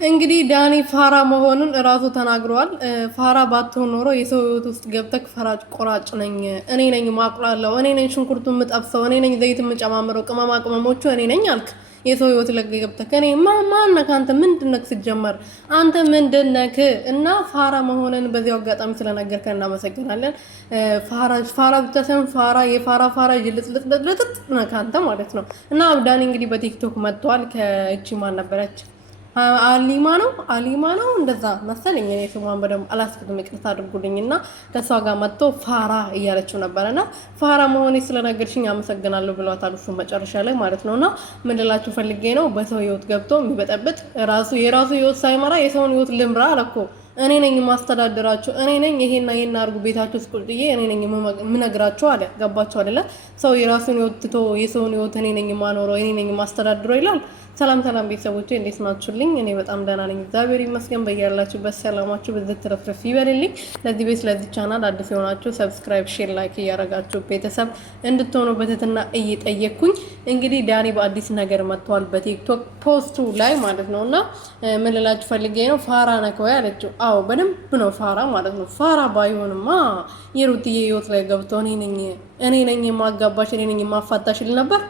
እንግዲህ ዳኒ ፋራ መሆኑን እራሱ ተናግሯል። ፋራ ባትሆን ኖሮ የሰው ህይወት ውስጥ ገብተክ ፈራጭ ቆራጭ ነኝ፣ እኔ ነኝ ማቁላለው፣ እኔ ነኝ ሽንኩርቱን የምጠብሰው፣ እኔ ነኝ ዘይት የምጨማምረው፣ ቅመማ ቅመሞቹ እኔ ነኝ አልክ። የሰው ህይወት ለገብተክ እኔ ማነክ አንተ? ምንድነክ ሲጀመር አንተ ምንድነክ? እና ፋራ መሆንን በዚያው አጋጣሚ ስለነገርከን እናመሰግናለን። ፋራ ብቻ ሳይሆን የፋራ ጅልጥልጥልጥ ነህ አንተ ማለት ነው። እና ዳኒ እንግዲህ በቲክቶክ መጥቷል። ከእቺ ማን ነበረች አሊማ ነው እንደዛ መሰለኝ። እኔ ስሟን በደምብ አላስብም፣ ይቅርታ አድርጉልኝና ከሷ ጋር መጥቶ ፋራ እያለችው ነበርና ፋራ መሆኔ ስለነገርሽኝ አመሰግናለሁ ብሏታል እሱ መጨረሻ ላይ ማለት ነውና ምን ልላችሁ ፈልጌ ነው፣ በሰው ህይወት ገብቶ የሚበጠብጥ የራሱ ህይወት ሳይመራ የሰውን ህይወት ልምራ አለኮ። እኔ ነኝ ማስተዳደራችሁ፣ እኔ ነኝ ይሄና ይሄን አድርጉ ቤታችሁ ውስጥ ቁጭ ብዬ እኔ ነኝ የምነግራችሁ አለ። ገባችሁ አይደለ? ሰው የራሱን ህይወት ትቶ የሰውን ህይወት እኔ ነኝ ማኖረው፣ እኔ ነኝ ማስተዳድረው ይላል። ሰላም ቤተሰቦቼ እንዴት ናችሁልኝ? እኔ በጣም ደህና ነኝ፣ እግዚአብሔር ይመስገን። በያላችሁበት ሰላማችሁ በዚህ ትረፍረፍ ይበልልኝ። ለዚህ ቤት ለዚህ ቻናል አዲስ የሆናችሁ ሰብስክራይብ፣ ሼር፣ ላይክ እያደረጋችሁ ቤተሰብ እንድትሆኑ በትህትና እየጠየቅኩኝ እንግዲህ ዳኒ በአዲስ ነገር መጥቷል በቲክቶክ ፖስቱ ላይ ማለት ነውና ምን ልላችሁ ፈልጌ ነው፣ ፋራ ነህ ወይ አለችው። አዎ በደንብ ነው ፋራ ማለት ነው። ፋራ ባይሆንማ የሩትዬ ህይወት ላይ ገብቶ እኔ ነኝ የማጋባሽ እኔ ነኝ የማፋታሽ ይል ነበር።